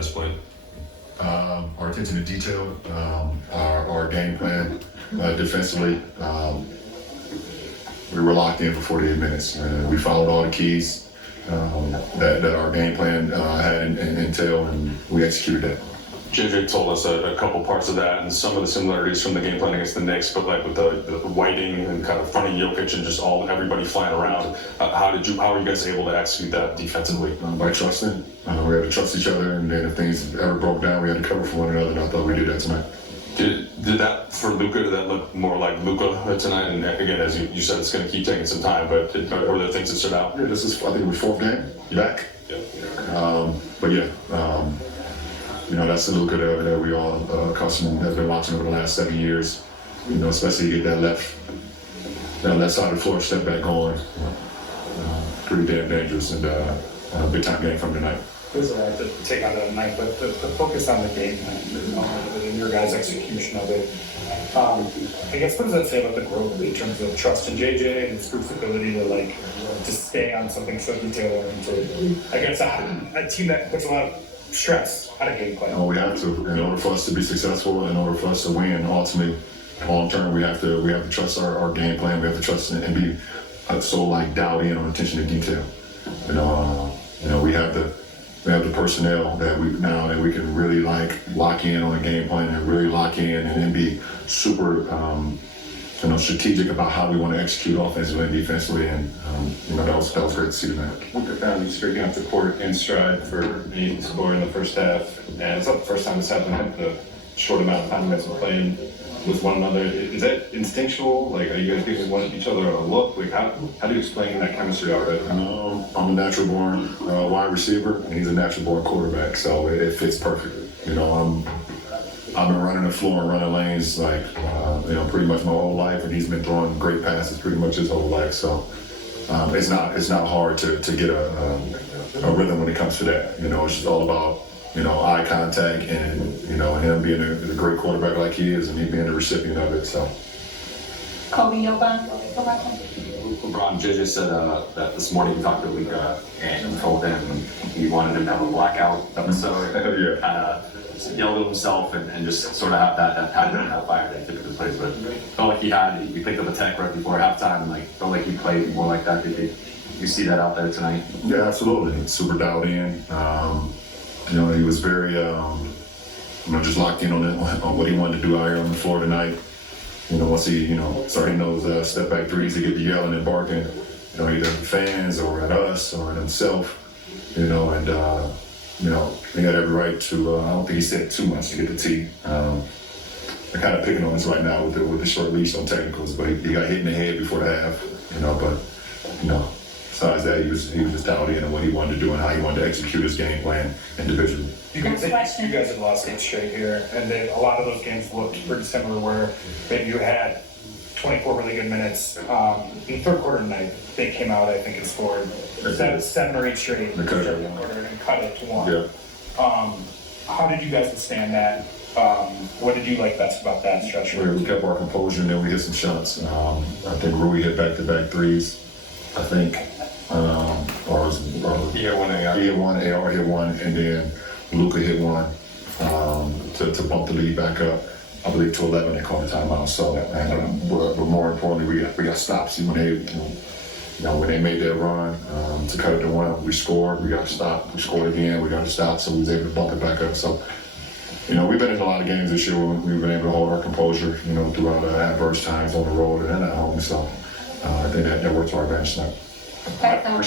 has played? Our attention to detail, our game plan defensively. We were locked in for 48 minutes. We followed all the keys that our game plan had entail, and we executed that. JJ told us a couple parts of that and some of the similarities from the game plan against the Knicks, but like with the whiting and kind of fronting Jokic and just everybody flying around, how are you guys able to execute that defensively? By trusting. We had to trust each other, and then if things ever broke down, we had to cover for one another, and I thought we did that tonight. Did that for Luka? Did that look more like Luka tonight? And again, as you said, it's going to keep taking some time. But were there things that stood out? Yeah, this is, I think, our fourth game back. Yeah. But yeah, that's the Luka that we all accustomed have been watching over the last 7 years. Especially you get that left side of the floor step back going. Pretty damn dangerous and big time game from tonight. There's a lot to take out of the night, but the focus on the game and your guys' execution of it. I guess what does that say about the growth in terms of trust in JJ and his group's ability to stay on something so detailed oriented? I guess a team that puts a lot of stress on a game plan. We have to, in order for us to be successful, in order for us to win, ultimately, long term, we have to trust our game plan. We have to trust and be so dialed in on attention to detail. We have the personnel that we can really lock in on a game plan and really lock in and then be super strategic about how we want to execute offensively and defensively, and that was great to see tonight. Luka found you streaking up the court in stride for an easy score in the first half, and it's not the first time this happened in the short amount of time you guys been playing with one another. Is that instinctual? Are you guys giving each other a look? How do you explain that chemistry already? I'm a natural born wide receiver, and he's a natural born quarterback, so it fits perfectly. I've been running the floor and running lanes pretty much my whole life, and he's been throwing great passes pretty much his whole life. So it's not hard to get a rhythm when it comes to that. It's just all about eye contact and him being a great quarterback like he is, and he being the recipient of it. So. Kobe Yoban. LeBron, JJ said that this morning he talked to Luka and told him he wanted him to have a blackout episode. Yeah. Yelled at himself and just sort of have that passion and that fire that he typically plays with. Felt like he picked up a tech right before halftime and felt like he played more like that. Did you see that out there tonight? Yeah, absolutely. Super dialed in. He was very just locked in on what he wanted to do out here on the floor tonight. Once he started hitting those step back threes, he get to yelling and barking, either at the fans or at us or at himself, he had every right to. I don't think he said too much to get the tee. They're kind of picking on us right now with the short leash on technicals, but he got hit in the head before the half. Besides that, he was just dialed in on what he wanted to do and how he wanted to execute his game plan individually. You guys have lost 8 straight here, and then a lot of those games looked pretty similar where maybe you had 24 really good minutes. In the third quarter tonight, they came out, I think, and scored 7 or 8 straight in the third quarter and cut it to 1. Yeah. How did you guys withstand that? What did you like best about that stretch? We kept our composure and then we hit some shots. I think Rui hit back-to-back threes. I think, He hit one AR. He hit one, AR hit one, and then Luka hit one to bump the lead back up. I believe to 11. They called the timeout. So, but more importantly, we got stops. When they made that run to cut it to 1, we scored. We got to stop. We scored again. We got to stop. So we was able to bump it back up. So. We've been in a lot of games this year where we've been able to hold our composure, throughout adverse times on the road and at home. So I think that worked to our advantage tonight. Okay,